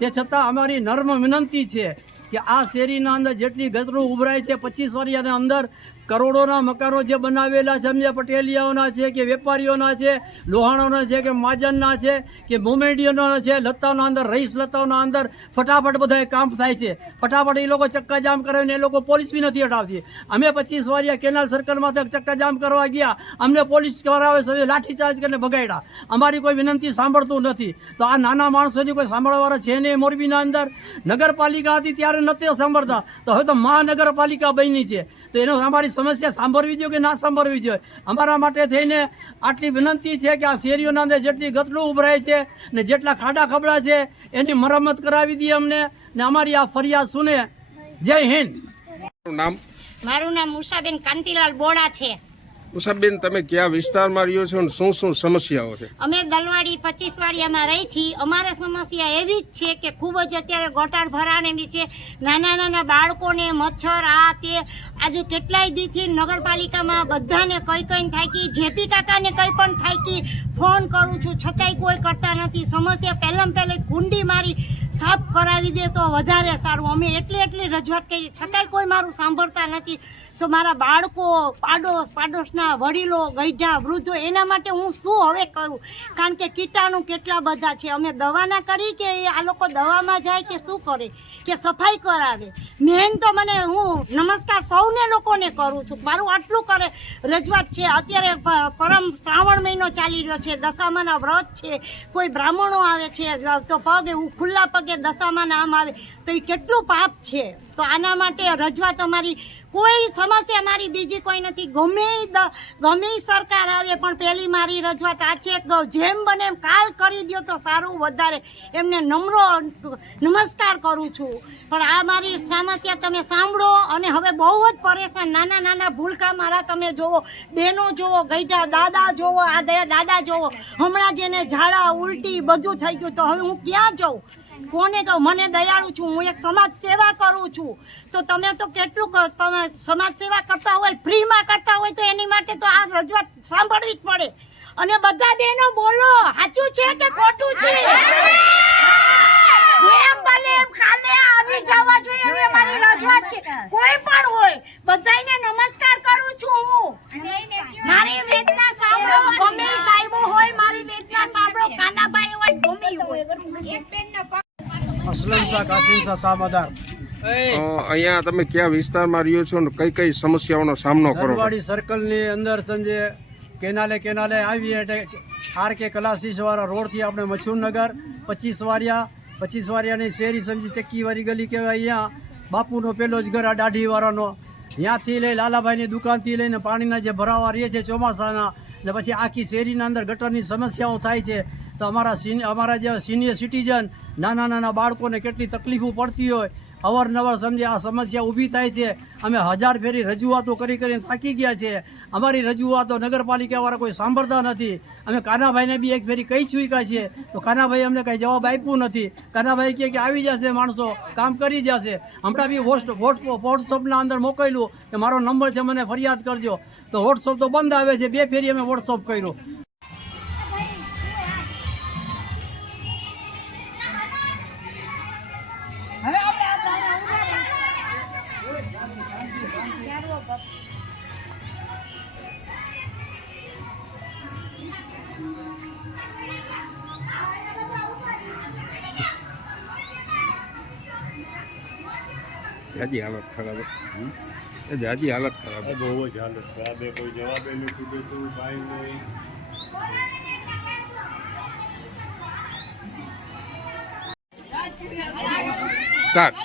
તે છતાં અમારી નર્મ વિનંતી છે કે આ શેરીના અંદર જેટલી ગતરું ઉભરાય છે પચીસ વારિયાના અંદર કરોડોના મકાનો જે બનાવેલા છે સમજ્યા પટેલિયાઓના છે કે વેપારીઓના છે, લોહાણોના છે કે માજનના છે, કે મોમેડિયનોના છે લતાઓના અંદર રહીશ લતાઓના અંદર ફટાફટ બધા કામ થાય છે. ફટાફટ એ લોકો ચક્કાજામ કરાવીને એ લોકો પોલીસ બી નથી હટાવતી. અમે પચીસ વારિયા કેનાલ સર્કલમાંથી ચક્કાજામ કરવા ગયા. અમને પોલીસ કરાવે છે લાઠીચાર્જ કરીને ભગાડ્યા અમારી કોઈ વિનંતી સાંભળતું નથી. તો આ નાના માણસોની કોઈ સાંભળવાળા છે નહીં મોરબીના અંદર? નગરપાલિકા હતી ત્યારે નથી સાંભળતા. તો હવે તો મહાનગરપાલિકા બની છે. તો એનો અમારી સમસ્યા સાંભળવી જોઈએ કે ના સાંભળવી જોઈએ? અમારા માટે થઈને આટલી વિનંતી છે કે આ શેરીઓના અંદર જેટલી ગતડું ઉભરાય છે ને જેટલા ખાડા ખબડા છે એની મરમ્મત કરાવી દઈએ અમને ને અમારી આ ફરિયાદ સુને. જય હિન્દ. નામ મારું નામ ઉષાબેન કાંતિલાલ બોડા છે. ઉષાબેન, તમે કયા વિસ્તારમાં રહ્યો છો અને શું શું સમસ્યાઓ છે? અમે દલવાડી પચીસ વાડિયામાં રહી છીએ. અમારે સમસ્યા એવી જ છે કે ખૂબ જ અત્યારે ગોટાળ ભરાણેલી છે. નાના નાના બાળકોને મચ્છર, આ તે, આજે કેટલાય દીથી નગરપાલિકામાં બધાને કઈ કઈ કે જેપી કાકાને કઈ પણ થાય કે ફોન કરું છું. છતાંય કોઈ કરતા નથી. સમસ્યા પહેલાં પહેલે કુંડી મારી સાફ કરાવી દે તો વધારે સારું. અમે એટલી એટલી રજૂઆત કરી. છતાંય કોઈ મારું સાંભળતા નથી. તો મારા બાળકો, પાડોશ, પાડોશના વડીલો, ગઈઢા, વૃદ્ધો, એના માટે હું શું હવે કરું? કારણ કે કીટાણુ કેટલા બધા છે. અમે દવાના કરી કે આ લોકો દવામાં જાય કે શું કરે? કે સફાઈ કરાવે? મેન તો મને હું નમસ્કાર સૌને લોકોને કરું છું. મારું આટલું કરે રજૂઆત છે. અત્યારે પરમ શ્રાવણ મહિનો ચાલી રહ્યો છે. દશામાના વ્રત છે. કોઈ બ્રાહ્મણો આવે છે. તો પગ એવું ખુલ્લા પગે દશામાં નામ આવે, તો એ કેટલું પાપ છે. તો આના માટે રજૂઆત અમારી, કોઈ સમસ્યા મારી બીજી કોઈ નથી. ગમે ગમે સરકાર આવે, પણ પહેલી મારી રજૂઆત આ છે કે જેમ બને એમ કાલ કરી દો તો સારું વધારે. એમને નમ્રો નમસ્કાર કરું છું. પણ આ મારી સમસ્યા તમે સાંભળો, અને હવે બહુ જ પરેશાન, નાના નાના ભૂલકા મારા તમે જોવો બહેનો જોવો, ગઈઢા દાદા જોવો આ દયા દાદા જોવો. હમણાં જેને ઝાડા, ઉલટી બધું થઈ ગયું. તો હવે હું ક્યાં જાઉં? કોને કહું? મને દયાળુ છું, હું એક સમાજ સેવા કરું છું. તો તમે તો કેટલું તમે સમાજ સેવા કરતા હોય, ફ્રીમાં કરતા હોય, તો એની માટે તો આ રજૂઆત સાંભળવી જ પડે. અને બધા બહેનો બોલો, સાચું છે કે ખોટું છે? જેમ બને એમ ખાલે આવી જવા જોઈએ એવી મારી રજૂઆત છે. કોઈ પણ હોય, બધાયને નમસ્કાર કરું છું હું. મારી વેદના સાંભળો ગમે સાહેબો હોય, મારી વેદના સાંભળો કાનાભાઈ હોય ગમે એક હોય અસલમ શાહ કાસિમ શાહ સામાદાર અહીંયા તમે કયા વિસ્તારમાં રહ્યો છો ને કઈ કઈ સમસ્યાઓનો સામનો કરો છો? સર્કલની અંદર સમજે કેનાલે કેનાલે આવીએ એટલે આર કે કલાસીસ વાળા રોડથી આપણે મછુરનગર પચીસ વારિયા પચીસ વારિયાની શેરી સમજી ચક્કીવાળી ગલી કહેવાય અહીંયા. બાપુનો પેલો જ ઘર આ દાઢીવાળાનો. ત્યાંથી લઈ લાલાભાઈની દુકાનથી લઈને પાણીના જે ભરાવા રહે છે ચોમાસાના ને પછી આખી શેરીના અંદર ગટરની સમસ્યાઓ થાય છે. તો અમારા અમારા જે સિનિયર સિટીઝન નાના નાના બાળકોને કેટલી તકલીફો પડતી હોય, અવારનવાર સમજે આ સમસ્યા ઊભી થાય છે. અમે હજાર ફેરી રજૂઆતો કરી કરીને થાકી ગયા છે. અમારી રજૂઆતો નગરપાલિકાવાળા કોઈ સાંભળતા નથી. અમે કાનાભાઈને બી એક ફેરી કહી ચૂક્યા છીએ. તો કાનાભાઈ અમને કંઈ જવાબ આપ્યું નથી. કાનાભાઈ કહે કે આવી જશે માણસો, કામ કરી જશે. હમણાં બી વોટ્સ, વોટ્સઅપના અંદર મોકલ્યું કે મારો નંબર છે, મને ફરિયાદ કરજો. તો વોટ્સઅપ તો બંધ આવે છે. બે ફેરી અમે વોટ્સઅપ કર્યું. જાજી હાલત ખરાબ. એ જાજી હાલત ખરાબ બહુ જ હાલત ખરાબ કોઈ જવાબ એ નથી દેતું કાંઈ નહીં. સ્ટાર્ટ